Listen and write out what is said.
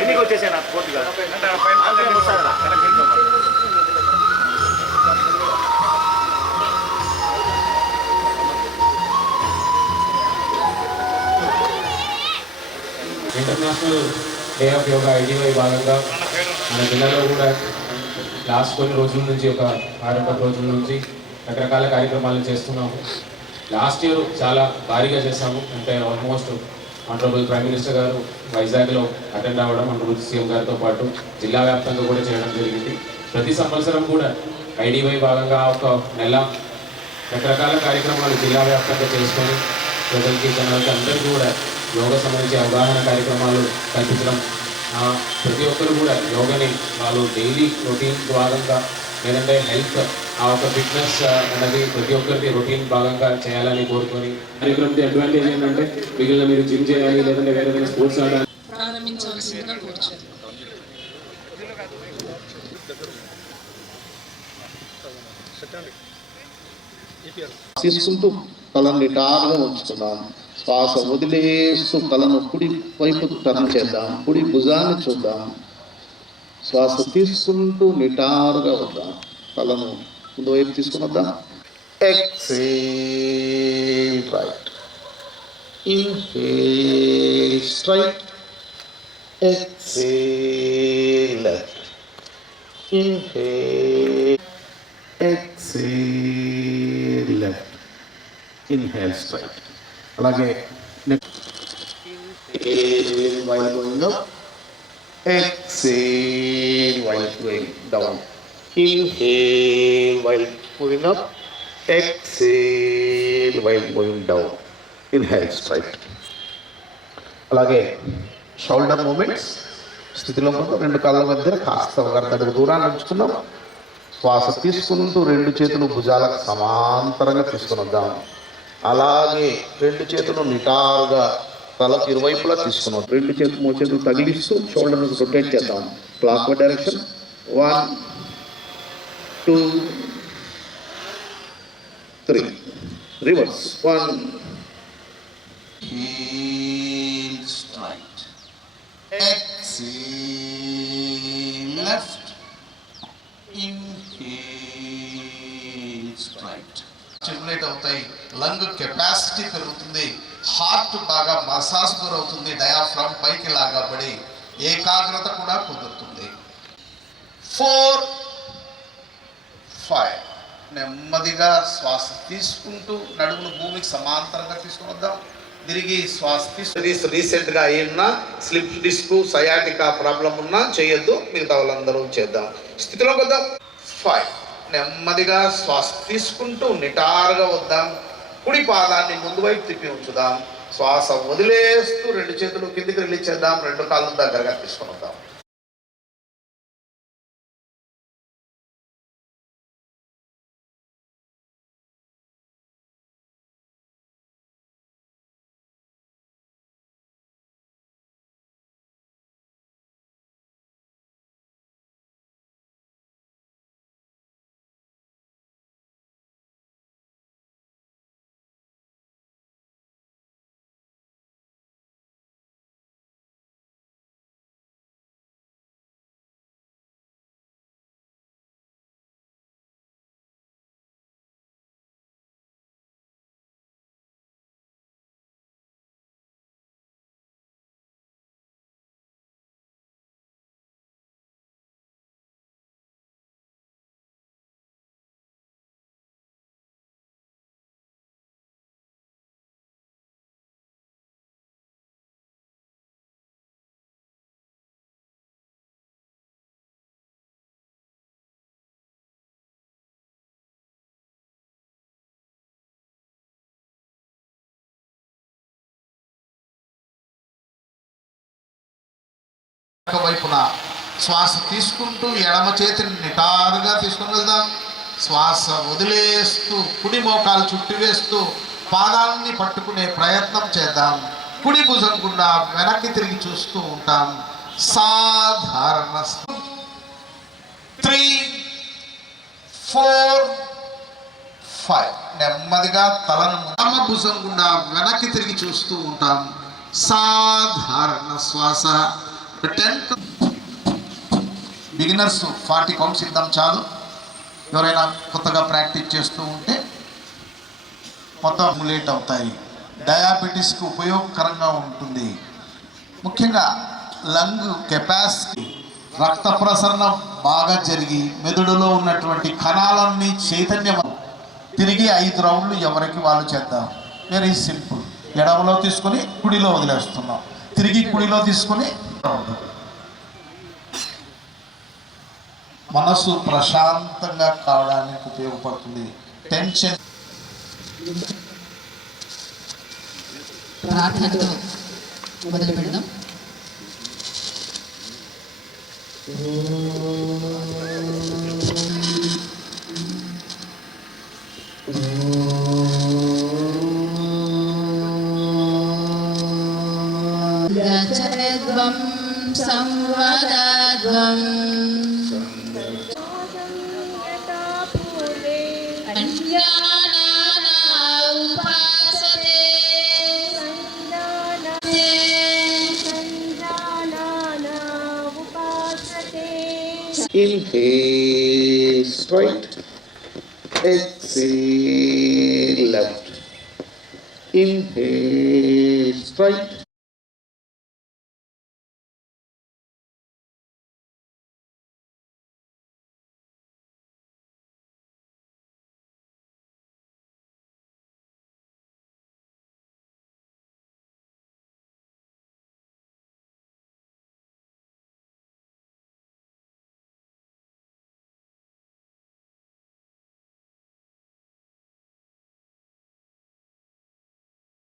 ఎన్నికి వచ్చేసాను నాకు పూర్తిగా international day of yoga IDY భాగంగా మన జిల్లాలో కూడా లాస్ట్ కొన్ని రోజుల నుంచి ఒక 6-10 రోజుల నుంచి రకరకాల కార్యక్రమాలను చేస్తున్నాము. లాస్ట్ ఇయర్ చాలా భారీగా చేశాము. అంటే ఆల్మోస్ట్ ఆనరబుల్ ప్రైమ్ మినిస్టర్ గారు వైజాగ్లో అటెండ్ అవ్వడం, ఆనరబుల్ సీఎం గారితో పాటు జిల్లా వ్యాప్తంగా కూడా చేయడం జరిగింది. ప్రతి సంవత్సరం కూడా ఐడివై భాగంగా ఒక నెల రకరకాల కార్యక్రమాలు జిల్లా వ్యాప్తంగా చేసుకొని ప్రజలకి జనాలకి అందరికీ కూడా యోగా సంబంధించి అవగాహన కార్యక్రమాలు కల్పించడం, ప్రతి ఒక్కరు కూడా యోగాని వాళ్ళు డైలీ రొటీన్ భాగంగా లేదంటే హెల్త్ ఆ ఒక ఫిట్నెస్ అనేది ప్రతి ఒక్కరికి రొటీన్ భాగంగా చేయాలని కోరుకొని కార్యక్రమంతో అడ్వాంటేజ్ ఏంటంటే మిగిలిన మీరు జిమ్ చేయాలి లేదంటే వేరే ఏదైనా స్పోర్ట్స్ ఆడాలి ప్రారంభించవలసిందిగా కోరుచున్నాను. తీసుకుంటూ తలను నిటారుగా ఉంచుతున్నాం. శ్వాస వదిలేస్తూ తలను కుడి వైపు టర్న్ చేద్దాం. కుడి భుజాన్ని చూద్దాం. శ్వాస తీసుకుంటూ నిటారుగా వద్దాం. తలను ముందు వైపు తీసుకుని వద్దాం. Exhale right, inhale straight, exhale left, inhale, exhale left, inhale straight. అలాగే inhale while going up, exhale while going down. Inhale while moving up, exhale while moving down. Inhale straight. అలాగే షోల్డర్ మూమెంట్స్ స్థితిలో రెండు కాళ్ళ మధ్య కాస్త ఒక అడుగు దూరాన్ని ఉంచుతున్నాం. శ్వాస తీసుకుంటూ రెండు చేతులు భుజాలకు సమాంతరంగా తీసుకుని వద్దాం. అలాగే రెండు చేతులు నిటారుగా తలకు ఇరువైపులా తీసుకున్నాం. రెండు చేతులు మోచేతులు తగిలిస్తూ షోల్డర్ రొటేట్ చేద్దాం. Clockward direction. 1 2 3. Reverse. 1 straight, exhale left, inhale straight. Stimulate అవుతాయి. లంగ్ కెపాసిటీ పెరుగుతుంది. హార్ట్ బాగా మసాజ్ గురవుతుంది. డయాఫ్రామ్ పైకి లాగబడి ఏకాగ్రత కూడా కుదురుతుంది. 4 5. నెమ్మదిగా శ్వాస తీసుకుంటూ నడుమును భూమికి సమాంతరంగా తీసుకుని వద్దాం. తిరిగి శ్వాస తీసుకు. రీసెంట్గా అయినా స్లిప్ డిస్క్ సయాటికా ప్రాబ్లం ఉన్నా చేయొద్దు. మిగతా వాళ్ళందరూ చేద్దాం. స్థితిలోకి వద్దాం. 5. నెమ్మదిగా శ్వాస తీసుకుంటూ నిటారుగా వద్దాం. కుడి పాదాన్ని ముందు వైపు తిప్పి ఉంచుదాం. శ్వాస వదిలేస్తూ రెండు చేతులు కిందికి రిలీజ్ చేద్దాం. రెండు కాళ్ళు దగ్గరగా తీసుకుని వద్దాం. వైపున శ్వాస తీసుకుంటూ ఎడమ చేతిని నిటారుగా తీసుకుని వెళ్దాం. శ్వాస వదిలేస్తూ కుడి మోకాలు చుట్టి వేస్తూ పాదాలని పట్టుకునే ప్రయత్నం చేద్దాం. కుడి భుజం గుండా వెనక్కి తిరిగి చూస్తూ ఉంటాం. సాధారణ 3 4 5. నెమ్మదిగా తలను భుజం గుండా వెనక్కి తిరిగి చూస్తూ ఉంటాం. సాధారణ శ్వాస 10 బిగినర్స్ 40 కౌంట్స్ ఇద్దాం చాలు. ఎవరైనా కొత్తగా ప్రాక్టీస్ చేస్తూ ఉంటే మొత్తం అక్యుములేట్ అవుతాయి. డయాబెటీస్కి ఉపయోగకరంగా ఉంటుంది. ముఖ్యంగా లంగ్ కెపాసిటీ, రక్త ప్రసరణ బాగా జరిగి మెదడులో ఉన్నటువంటి కణాలన్నీ చైతన్యం. తిరిగి 5 రౌండ్లు ఎవరికి వాళ్ళు చేద్దాం. Very simple. ఎడమలో తీసుకొని కుడిలో వదిలేస్తున్నాం, తిరిగి కుడిలో తీసుకొని మనసు ప్రశాంతంగా కావడానికి ఉపయోగపడుతుంది. టెన్షన్ ప్రార్థనతో మొదలు పెడదాం. గజద్వం సంవదద్వం Inhale straight, exhale left. Inhale straight,